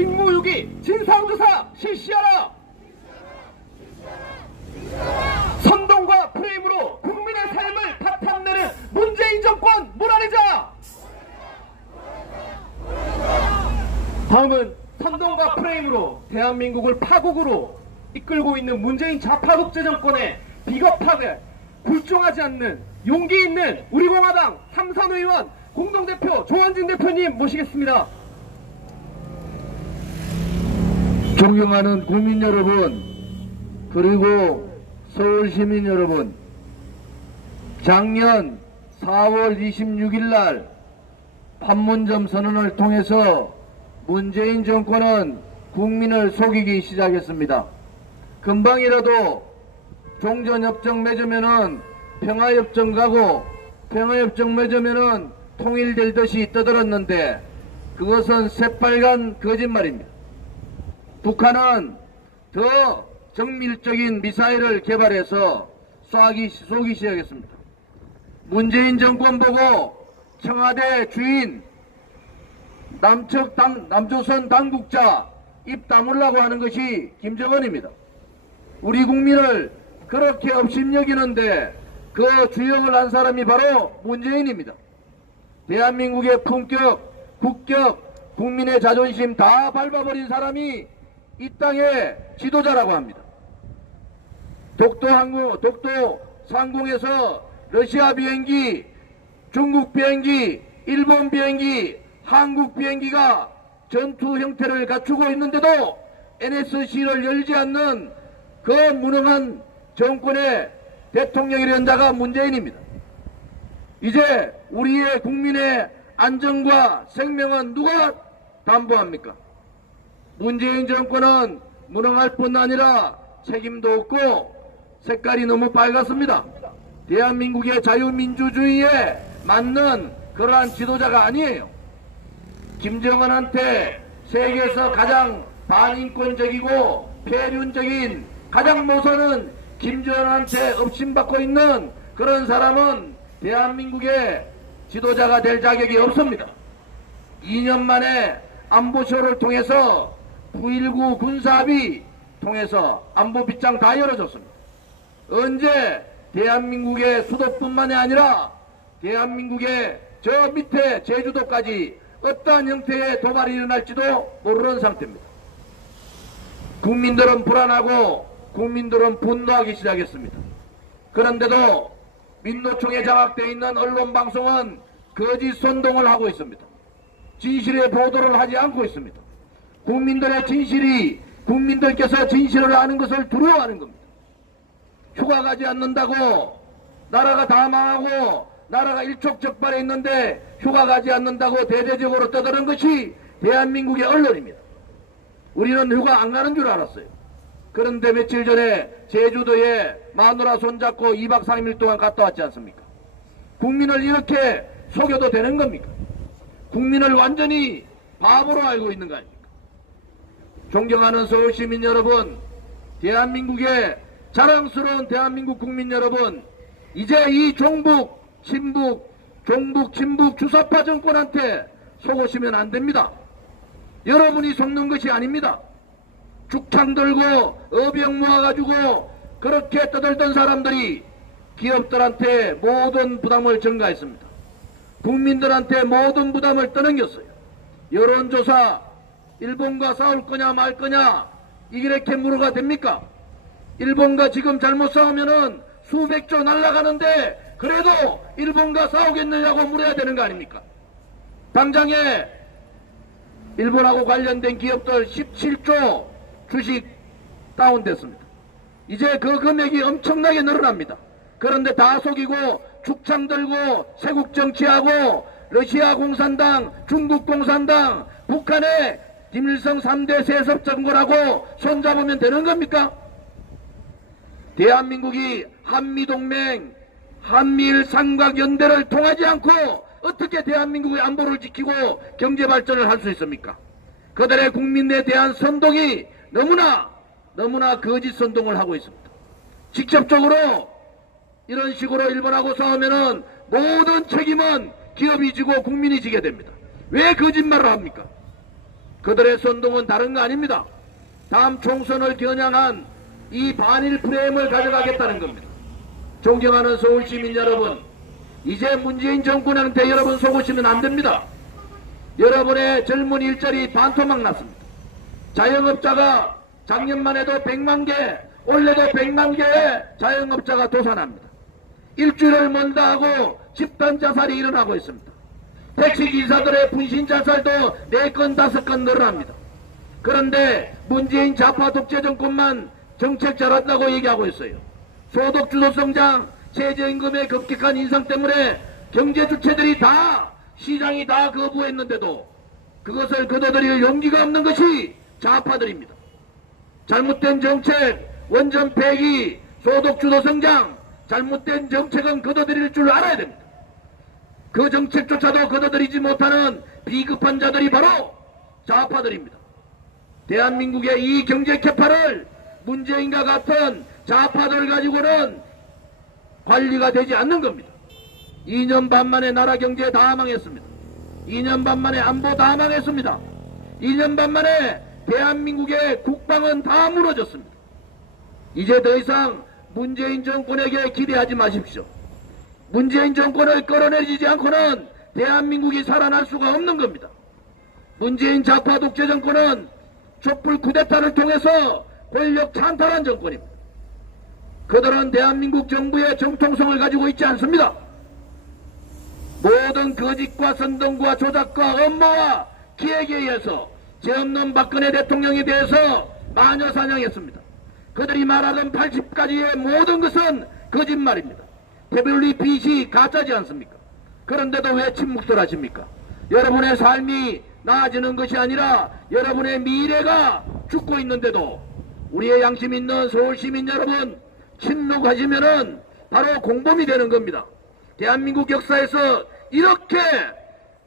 직무유기 진상조사 실시하라. 선동과 프레임으로 국민의 삶을 파탄내는 문재인 정권 몰아내자. 다음은 선동과 프레임으로 대한민국을 파국으로 이끌고 있는 문재인 좌파 독재 정권에 비겁하게 굴종하지 않는 용기 있는 우리공화당 삼선의원 공동대표 조원진 대표님 모시겠습니다. 존경하는 국민 여러분, 그리고 서울시민 여러분, 작년 4월 26일 날 판문점 선언을 통해서 문재인 정권은 국민을 속이기 시작했습니다. 금방이라도 종전협정 맺으면은 평화협정 가고 평화협정 맺으면은 통일될 듯이 떠들었는데 그것은 새빨간 거짓말입니다. 북한은 더 정밀적인 미사일을 개발해서 쏘기 시작했습니다. 문재인 정권 보고 청와대 주인 남조선 당국자 입 다물라고 하는 것이 김정은입니다. 우리 국민을 그렇게 업심여기는데 그 주역을 한 사람이 바로 문재인입니다. 대한민국의 품격, 국격, 국민의 자존심 다 밟아버린 사람이 이 땅의 지도자라고 합니다. 독도 상공에서 러시아 비행기, 중국 비행기, 일본 비행기, 한국 비행기가 전투 형태를 갖추고 있는데도 NSC를 열지 않는 그 무능한 정권의 대통령이라는 자가 문재인입니다. 이제 우리의 국민의 안전과 생명은 누가 담보합니까? 문재인 정권은 무능할 뿐 아니라 책임도 없고 색깔이 너무 빨갛습니다. 대한민국의 자유민주주의에 맞는 그러한 지도자가 아니에요. 김정은한테 세계에서 가장 반인권적이고 폐륜적인 가장 모선은 김정은한테 업신받고 있는 그런 사람은 대한민국의 지도자가 될 자격이 없습니다. 2년 만에 안보쇼를 통해서 9.19 군사합의 통해서 안보 빗장 다 열어줬습니다. 언제 대한민국의 수도뿐만이 아니라 대한민국의 저 밑에 제주도까지 어떠한 형태의 도발이 일어날지도 모르는 상태입니다. 국민들은 불안하고 국민들은 분노하기 시작했습니다. 그런데도 민노총에 장악되어 있는 언론방송은 거짓 선동을 하고 있습니다. 진실의 보도를 하지 않고 있습니다. 국민들의 진실이 국민들께서 진실을 아는 것을 두려워하는 겁니다. 휴가 가지 않는다고 나라가 다 망하고 나라가 일촉즉발해 있는데 휴가 가지 않는다고 대대적으로 떠드는 것이 대한민국의 언론입니다. 우리는 휴가 안 가는 줄 알았어요. 그런데 며칠 전에 제주도에 마누라 손잡고 2박 3일 동안 갔다 왔지 않습니까? 국민을 이렇게 속여도 되는 겁니까? 국민을 완전히 바보로 알고 있는 거 아닙니까? 존경하는 서울시민 여러분, 대한민국의 자랑스러운 대한민국 국민 여러분, 이제 이 종북, 친북 주사파 정권한테 속으시면 안 됩니다. 여러분이 속는 것이 아닙니다. 죽창 들고 어병 모아가지고 그렇게 떠들던 사람들이 기업들한테 모든 부담을 전가했습니다. 국민들한테 모든 부담을 떠넘겼어요. 여론조사 일본과 싸울 거냐 말 거냐 이렇게 물어가 됩니까? 일본과 지금 잘못 싸우면은 수백조 날아가는데 그래도 일본과 싸우겠느냐고 물어야 되는 거 아닙니까? 당장에 일본하고 관련된 기업들 17조 주식 다운됐습니다. 이제 그 금액이 엄청나게 늘어납니다. 그런데 다 속이고 죽창 들고 세국 정치하고 러시아 공산당, 중국 공산당, 북한의 김일성 3대 세습 정권하고 손잡으면 되는 겁니까? 대한민국이 한미동맹, 한미일 삼각연대를 통하지 않고 어떻게 대한민국의 안보를 지키고 경제발전을 할 수 있습니까? 그들의 국민에 대한 선동이 너무나 거짓 선동을 하고 있습니다. 직접적으로 이런 식으로 일본하고 싸우면은 모든 책임은 기업이 지고 국민이 지게 됩니다. 왜 거짓말을 합니까? 그들의 선동은 다른 거 아닙니다. 다음 총선을 겨냥한 이 반일 프레임을 가져가겠다는 겁니다. 존경하는 서울시민 여러분, 이제 문재인 정권한테 여러분 속으시면 안 됩니다. 여러분의 젊은 일자리 반토막 났습니다. 자영업자가 작년만 해도 100만 개, 올해도 100만 개의 자영업자가 도산합니다. 일주일을 먼다 하고 집단 자살이 일어나고 있습니다. 택시기사들의 분신 자살도 4건 5건 늘어납니다. 그런데 문재인 좌파 독재 정권만 정책 잘한다고 얘기하고 있어요. 소득 주도 성장, 최저임금의 급격한 인상 때문에 경제 주체들이 다, 시장이 다 거부했는데도 그것을 거둬들일 용기가 없는 것이 좌파들입니다. 잘못된 정책, 원전 폐기, 소득 주도 성장, 잘못된 정책은 거둬들일 줄 알아야 됩니다. 그 정책조차도 거둬들이지 못하는 비급한 자들이 바로 좌파들입니다. 대한민국의 이 경제 캐파를 문재인과 같은 좌파들 가지고는 관리가 되지 않는 겁니다. 2년 반 만에 나라 경제 다 망했습니다. 2년 반 만에 안보 다 망했습니다. 2년 반 만에 대한민국의 국방은 다 무너졌습니다. 이제 더 이상 문재인 정권에게 기대하지 마십시오. 문재인 정권을 끌어내리지 않고는 대한민국이 살아날 수가 없는 겁니다. 문재인 좌파 독재 정권은 촛불 쿠데타를 통해서 권력 찬탈한 정권입니다. 그들은 대한민국 정부의 정통성을 가지고 있지 않습니다. 모든 거짓과 선동과 조작과 음모와 기획에 의해서 죄 없는 박근혜 대통령에 대해서 마녀 사냥했습니다. 그들이 말하던 80가지의 모든 것은 거짓말입니다. 태블릿 빚이 가짜지 않습니까? 그런데도 왜 침묵들 하십니까? 여러분의 삶이 나아지는 것이 아니라 여러분의 미래가 죽고 있는데도 우리의 양심 있는 서울시민 여러분, 침묵하시면은 바로 공범이 되는 겁니다. 대한민국 역사에서 이렇게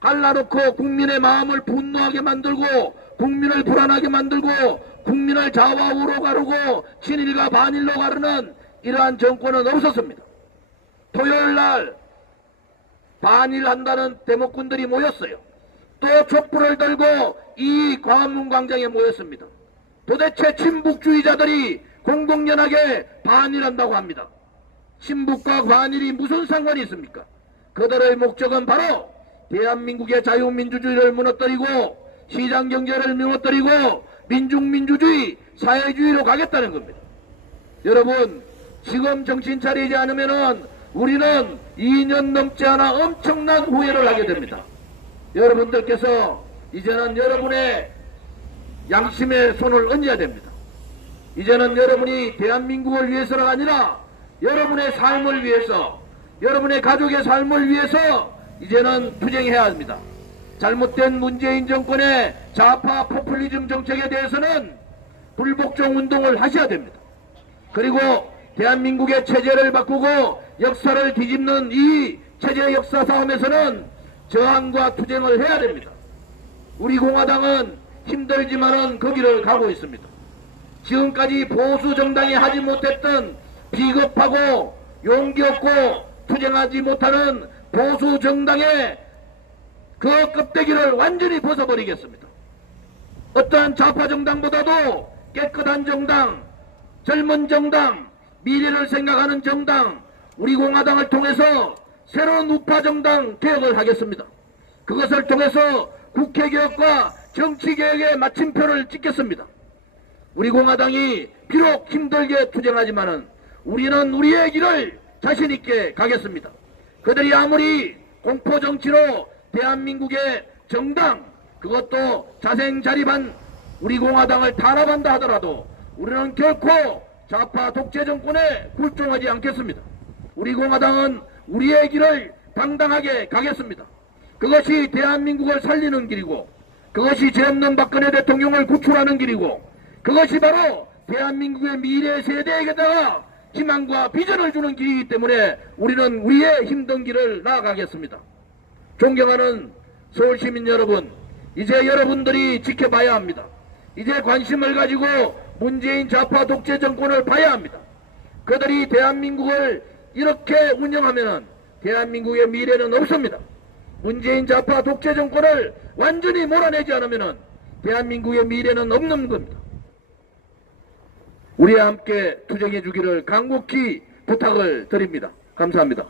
갈라놓고 국민의 마음을 분노하게 만들고 국민을 불안하게 만들고 국민을 좌우로 가르고 친일과 반일로 가르는 이러한 정권은 없었습니다. 토요일날 반일한다는 데모꾼들이 모였어요. 또 촛불을 들고 이 광화문광장에 모였습니다. 도대체 친북주의자들이 공공연하게 반일한다고 합니다. 친북과 반일이 무슨 상관이 있습니까? 그들의 목적은 바로 대한민국의 자유민주주의를 무너뜨리고 시장경제를 무너뜨리고 민중민주주의, 사회주의로 가겠다는 겁니다. 여러분, 지금 정신 차리지 않으면은 우리는 2년 넘지 않아 엄청난 후회를 하게 됩니다. 여러분들께서 이제는 여러분의 양심의 손을 얹어야 됩니다. 이제는 여러분이 대한민국을 위해서가 아니라 여러분의 삶을 위해서, 여러분의 가족의 삶을 위해서 이제는 투쟁해야 합니다. 잘못된 문재인 정권의 좌파 포퓰리즘 정책에 대해서는 불복종 운동을 하셔야 됩니다. 그리고 대한민국의 체제를 바꾸고 역사를 뒤집는 이 체제 역사 싸움에서는 저항과 투쟁을 해야 됩니다. 우리 공화당은 힘들지만은 거기를 가고 있습니다. 지금까지 보수 정당이 하지 못했던 비겁하고 용기 없고 투쟁하지 못하는 보수 정당의 그 껍데기를 완전히 벗어버리겠습니다. 어떠한 좌파 정당보다도 깨끗한 정당, 젊은 정당, 미래를 생각하는 정당, 우리 공화당을 통해서 새로운 우파 정당 개혁을 하겠습니다. 그것을 통해서 국회개혁과 정치개혁의 마침표를 찍겠습니다. 우리 공화당이 비록 힘들게 투쟁하지만은 우리는 우리의 길을 자신있게 가겠습니다. 그들이 아무리 공포정치로 대한민국의 정당, 그것도 자생자립한 우리 공화당을 탄압한다 하더라도 우리는 결코 좌파 독재 정권에 굴종하지 않겠습니다. 우리 공화당은 우리의 길을 당당하게 가겠습니다. 그것이 대한민국을 살리는 길이고 그것이 죄 없는 박근혜 대통령을 구출하는 길이고 그것이 바로 대한민국의 미래 세대에게다가 희망과 비전을 주는 길이기 때문에 우리는 우리의 힘든 길을 나아가겠습니다. 존경하는 서울시민 여러분, 이제 여러분들이 지켜봐야 합니다. 이제 관심을 가지고 문재인 좌파 독재 정권을 봐야 합니다. 그들이 대한민국을 이렇게 운영하면은 대한민국의 미래는 없습니다. 문재인 좌파 독재 정권을 완전히 몰아내지 않으면은 대한민국의 미래는 없는 겁니다. 우리와 함께 투쟁해 주기를 간곡히 부탁을 드립니다. 감사합니다.